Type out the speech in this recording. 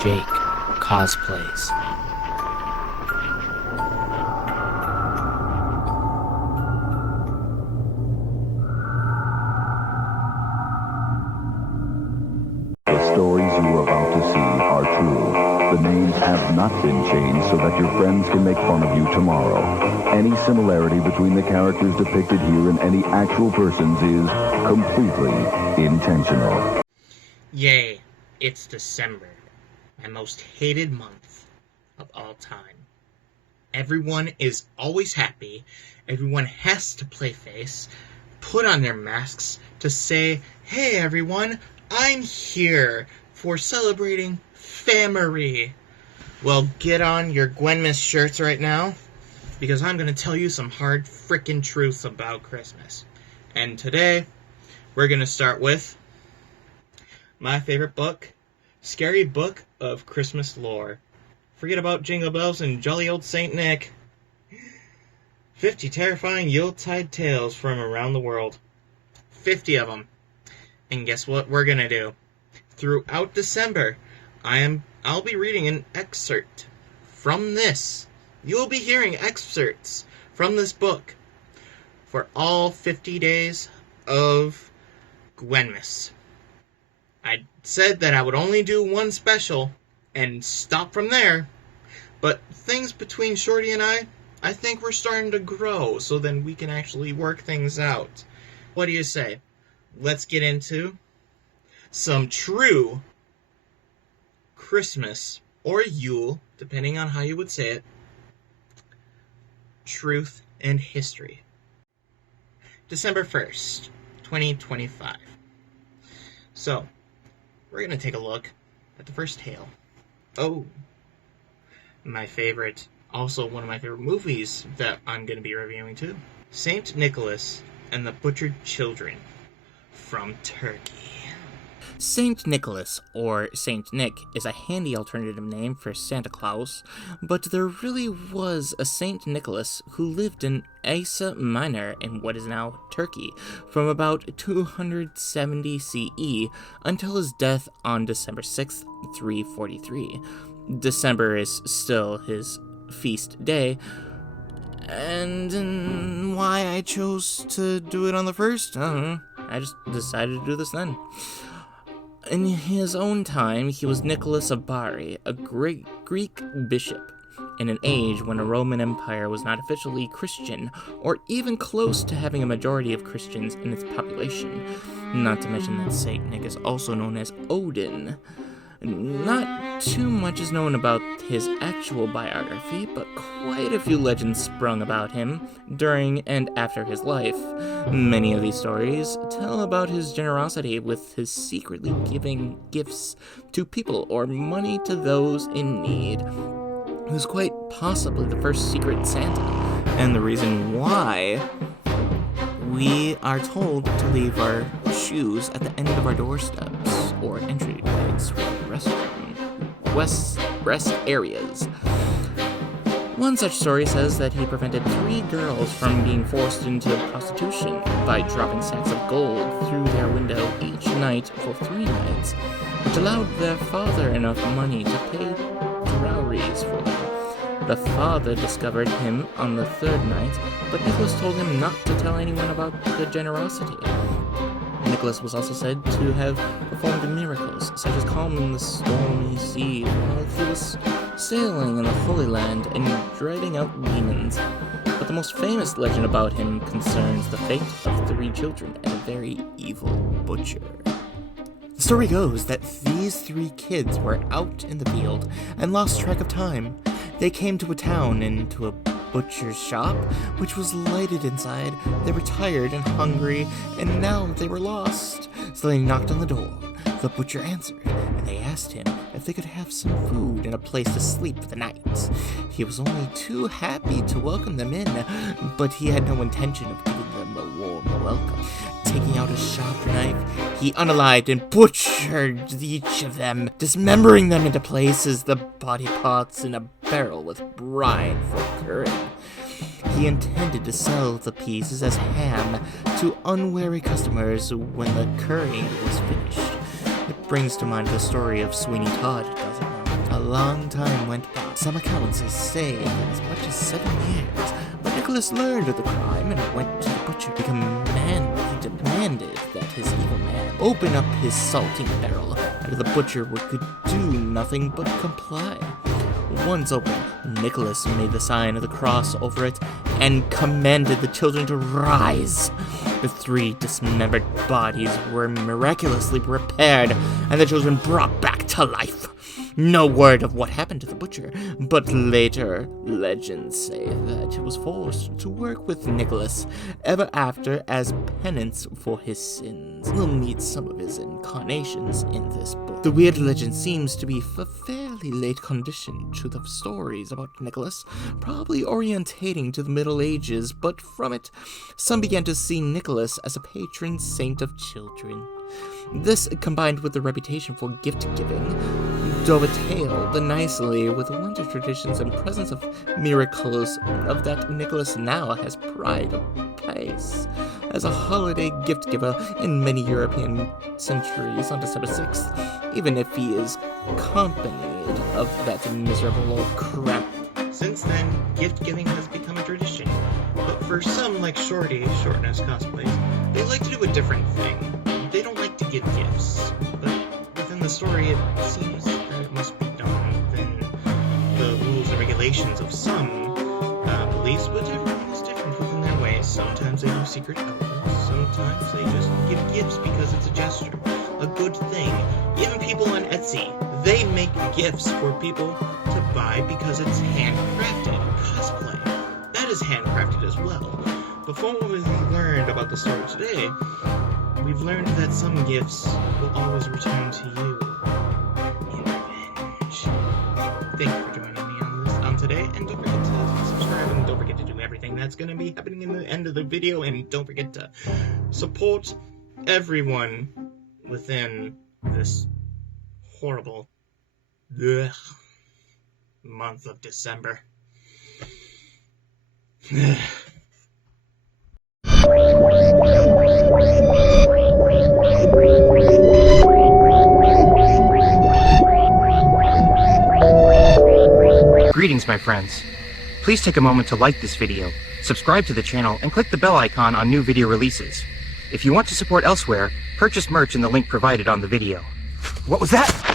JakeCosplays. The stories you are about to see are true. The names have not been changed so that your friends can make fun of you tomorrow. Any similarity between the characters depicted here and any actual persons is completely intentional. Yay, it's December, my most hated month of all time. Everyone is always happy, everyone has to play face, put on their masks to say, hey everyone, I'm here for celebrating Famery. Well, get on your Gwenmas shirts right now, because I'm going to tell you some hard frickin' truths about Christmas. And today, we're going to start with my favorite book, Scary Book of Christmas Lore. Forget about Jingle Bells and jolly old Saint Nick. 50 terrifying Yuletide tales from around the world. 50 of them. And guess what we're gonna do? Throughout December, I'll be reading an excerpt from this. You'll be hearing excerpts from this book for all 50 days of Gwenmas. I said that I would only do one special and stop from there, but things between Shorty and I think we're starting to grow, so then we can actually work things out. What do you say? Let's get into some true Christmas, or Yule, depending on how you would say it, truth and history. December 1st, 2025. So, we're going to take a look at the first tale. Oh, my favorite, also one of my favorite movies that I'm going to be reviewing too. Saint Nicholas and the Butchered Children from Turkey. Saint Nicholas, or Saint Nick, is a handy alternative name for Santa Claus, but there really was a Saint Nicholas who lived in Asia Minor in what is now Turkey from about 270 CE until his death on December 6th, 343. December is still his feast day, and why I chose to do it on the 1st, I don't know. I just decided to do this then. In his own time, he was Nicholas of Bari, a great Greek bishop, in an age when the Roman Empire was not officially Christian, or even close to having a majority of Christians in its population. Not to mention that Saint Nick is also known as Odin. Not too much is known about his actual biography, but quite a few legends sprung about him during and after his life. Many of these stories tell about his generosity with his secretly giving gifts to people or money to those in need. He was quite possibly the first secret Santa, and the reason why we are told to leave our shoes at the end of our doorsteps or entryways for rest areas. One such story says that he prevented 3 girls from being forced into prostitution by dropping sacks of gold through their window each night for 3 nights, which allowed their father enough money to pay dowries for them. The father discovered him on the 3rd night, but Nicholas told him not to tell anyone about the generosity. Nicholas was also said to have performed miracles, such as calming the stormy sea while he was sailing in the Holy Land and driving out demons. But the most famous legend about him concerns the fate of 3 children and a very evil butcher. The story goes that these 3 kids were out in the field and lost track of time. They came to a town and to a butcher's shop, which was lighted inside. They were tired and hungry, and now they were lost. So they knocked on the door. The butcher answered, and they asked him if they could have some food and a place to sleep for the night. He was only too happy to welcome them in, but he had no intention of giving them a warm welcome. Taking out his sharp knife, he unalived and butchered each of them, dismembering them into places, the body parts in a barrel with brine for currying. He intended to sell the pieces as ham to unwary customers when the currying was finished. It brings to mind the story of Sweeney Todd, doesn't it? A long time went by. Some accounts say that as much as 7 years. But Nicholas learned of the crime and went to the butcher. He demanded that his evil man open up his salting barrel, and the butcher could do nothing but comply. Once open, Nicholas made the sign of the cross over it and commanded the children to rise. The 3 dismembered bodies were miraculously repaired, and the children brought back to life. No word of what happened to the butcher, but later legends say that he was forced to work with Nicholas ever after as penance for his sins. We'll meet some of his incarnations in this book. The weird legend seems to be a fairly late condition to the stories about Nicholas, probably orientating to the Middle Ages, but from it, some began to see Nicholas as a patron saint of children. This, combined with the reputation for gift-giving, dovetailed nicely with the winter traditions and presence of miracles of that Nicholas now has pride of place as a holiday gift-giver in many European centuries on December 6th, even if he is accompanied of that miserable old crap. Since then, gift-giving has become a tradition, but for some like Shortness Cosplays, they like to do a different thing. They don't like to give gifts, but within the story it seems that it must be done within the rules and regulations of some beliefs, but everyone is different within their ways. Sometimes they do secret elements, sometimes they just give gifts because it's a gesture, a good thing. Even people on Etsy, they make gifts for people to buy because it's handcrafted. Cosplay, that is handcrafted as well. Before we learned about the story today, we've learned that some gifts will always return to you in revenge. Thank you for joining me on today, and don't forget to subscribe, and don't forget to do everything that's going to be happening in the end of the video, and don't forget to support everyone within this horrible month of December. Greetings, my friends. Please take a moment to like this video, subscribe to the channel, and click the bell icon on new video releases. If you want to support elsewhere, purchase merch in the link provided on the video. What was that?